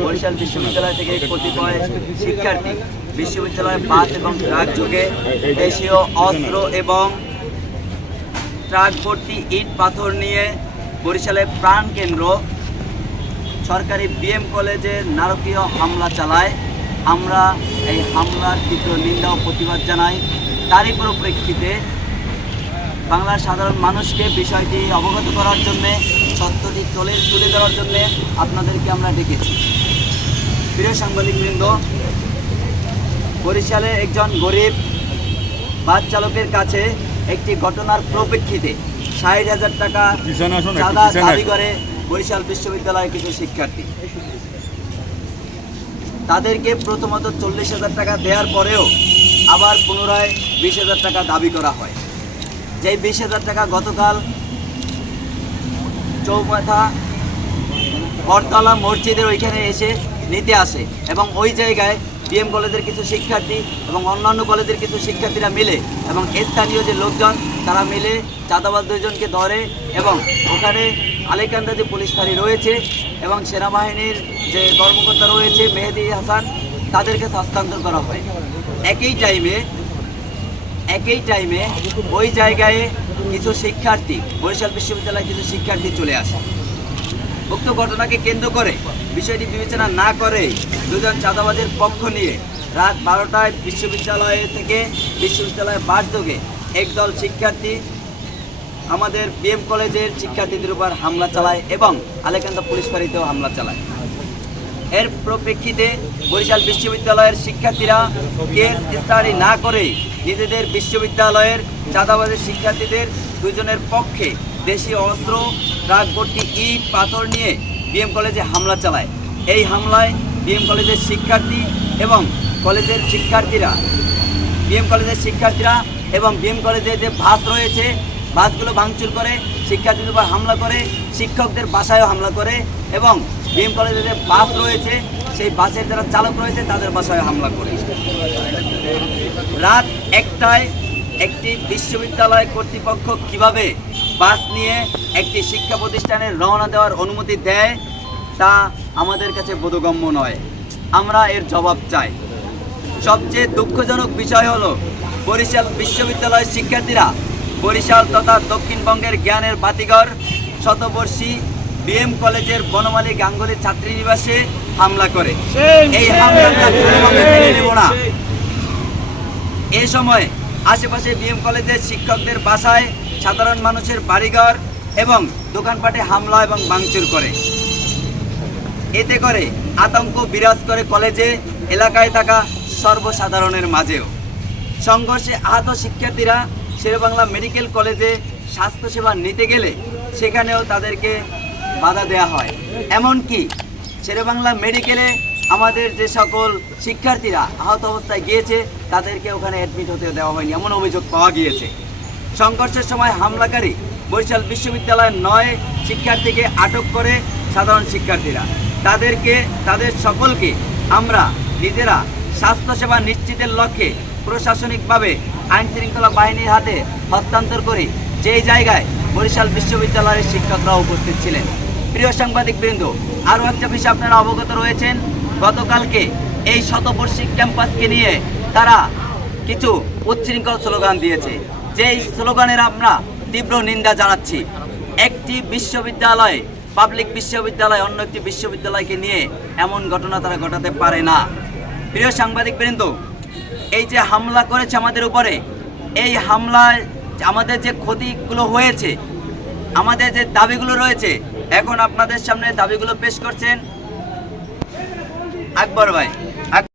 বরিশাল বিশ্ববিদ্যালয় থেকে কতিপয় শিক্ষার্থী বিশ্ববিদ্যালয়ে বাস এবং ট্রাক যোগে দেশীয় অস্ত্র এবং ট্রাক ভর্তি ইট পাথর নিয়ে বরিশালের প্রাণকেন্দ্র সরকারি বিএম কলেজে নারকীয় হামলা চালায়। আমরা এই হামলার তীব্র নিন্দা ও প্রতিবাদ জানাই। তারই পরিপ্রেক্ষিতে বাংলার সাধারণ মানুষকে বিষয়টি অবগত করার জন্যে, সত্যটি তুলে ধরার জন্যে আপনাদেরকে আমরা ডেকেছি। প্রিয় সাংবাদিকবৃন্দ, বরিশালে একজন গরিব বাস চালকের কাছে একটি ঘটনার পরিপ্রেক্ষিতে ৬০,০০০ টাকা চাঁদা দাবি করে বরিশাল বিশ্ববিদ্যালয়ের কিছু শিক্ষার্থী। তাদেরকে প্রথমত ৪০,০০০ টাকা দেওয়ার পরেও আবার পুনরায় ২০,০০০ টাকা দাবি করা হয়। যেই ২০,০০০ টাকা গতকাল চৌমাথা বটতলা মসজিদের ওইখানে এসে নিতে আসে এবং ওই জায়গায় বিএম কলেজের কিছু শিক্ষার্থী এবং অন্যান্য কলেজের কিছু শিক্ষার্থীরা মিলে এবং স্থানীয় যে লোকজন তারা মিলে চাঁদাবাজ দুইজনকে ধরে এবং ওখানে আলেকান্দা যে পুলিশ ফাঁড়ি রয়েছে এবং সেনাবাহিনীর যে কর্মকর্তা রয়েছে মেহেদি হাসান, তাদেরকে হস্তান্তর করা হয়। একই টাইমে ওই জায়গায় কিছু শিক্ষার্থী, বরিশাল বিশ্ববিদ্যালয়ের কিছু শিক্ষার্থী চলে আসে। উক্ত ঘটনাকে কেন্দ্র করে বিষয়টি বিবেচনা না করে দুজন চাঁদাবাজের পক্ষ নিয়ে রাত ১২টায় বিশ্ববিদ্যালয়ের বাসযোগে একদল শিক্ষার্থী আমাদের বিএম কলেজের শিক্ষার্থীদের উপর হামলা চালায় এবং আলেকান্দা পুলিশ ফাঁড়িতেও হামলা চালায়। এর পরিপ্রেক্ষিতে বরিশাল বিশ্ববিদ্যালয়ের শিক্ষার্থীরা কেস স্টাডি না করে নিজেদের বিশ্ববিদ্যালয়ের চাঁদাবাজের শিক্ষার্থীদের দুজনের পক্ষে দেশীয় অস্ত্র, ট্রাক ভর্তি ইট পাথর নিয়ে বিএম কলেজে হামলা চালায়। এই হামলায় বিএম কলেজের শিক্ষার্থী এবং বিএম কলেজের যে বাস রয়েছে, বাসগুলো ভাঙচুর করে, শিক্ষার্থীদের উপর হামলা করে, শিক্ষকদের বাসায়ও হামলা করে এবং বিএম কলেজে যে বাস রয়েছে সেই বাসের যারা চালক রয়েছে তাদের বাসায় হামলা করে। রাত ১টায় একটি বিশ্ববিদ্যালয় কর্তৃপক্ষ কিভাবে বাস নিয়ে একটি শিক্ষা প্রতিষ্ঠানে রওনা দেওয়ার অনুমতি দেয় তা আমাদের কাছে বোধগম্য নয়। আমরা এর জবাব চাই। সবচেয়ে দুঃখজনক বিষয় হলো বরিশাল বিশ্ববিদ্যালয়ের শিক্ষার্থীরা বরিশাল তথা দক্ষিণবঙ্গের জ্ঞানের বাতিঘর শতবর্ষী বিএম কলেজের বনমালী গাঙ্গুলী ছাত্রীনিবাসে হামলা করে। এই হামলাটা কোনোভাবে মেনে নেব না। এই সময় আশেপাশে বিএম কলেজের শিক্ষকদের বাসায়, সাধারণ মানুষের বাড়িঘর এবং দোকানপাটে হামলা এবং ভাঙচুর করে। এতে করে আতঙ্ক বিরাজ করে কলেজে, এলাকায় থাকা সর্বসাধারণের মাঝেও। সংঘর্ষে আহত শিক্ষার্থীরা শেরেবাংলা মেডিকেল কলেজে স্বাস্থ্যসেবা নিতে গেলে সেখানেও তাদেরকে বাধা দেওয়া হয়। এমনকি শেরেবাংলা মেডিকেলে আমাদের যে সকল শিক্ষার্থীরা আহত অবস্থায় গিয়েছে তাদেরকে ওখানে অ্যাডমিট হতে দেওয়া হয়নি, এমন অভিযোগ পাওয়া গিয়েছে। সংঘর্ষের সময় হামলাকারী বরিশাল বিশ্ববিদ্যালয়ের ৯ শিক্ষার্থীকে আটক করে সাধারণ শিক্ষার্থীরা। তাদের সকলকে আমরা নিজেরা স্বাস্থ্যসেবা নিশ্চিতের লক্ষ্যে প্রশাসনিকভাবে আইনশৃঙ্খলা বাহিনীর হাতে হস্তান্তর করি, যেই জায়গায় বরিশাল বিশ্ববিদ্যালয়ের শিক্ষকরা উপস্থিত ছিলেন। প্রিয় সাংবাদিকবৃন্দ, আরও একটা বিষয় আপনারা অবগত রয়েছেন, গতকালকে এই শতবর্ষিক ক্যাম্পাসকে নিয়ে তারা কিছু উচ্ছৃঙ্খল স্লোগান দিয়েছে, যেই স্লোগানের আমরা তীব্র নিন্দা জানাচ্ছি। একটি বিশ্ববিদ্যালয়, পাবলিক বিশ্ববিদ্যালয় অন্য একটি বিশ্ববিদ্যালয়কে নিয়ে এমন ঘটনা তারা ঘটাতে পারে না। প্রিয় সাংবাদিকবৃন্দ, এই যে হামলা করেছে আমাদের উপরে, এই হামলায় আমাদের যে ক্ষতিগুলো হয়েছে, আমাদের যে দাবিগুলো রয়েছে, এখন আপনাদের সামনে দাবিগুলো পেশ করছেন আকবর ভাই।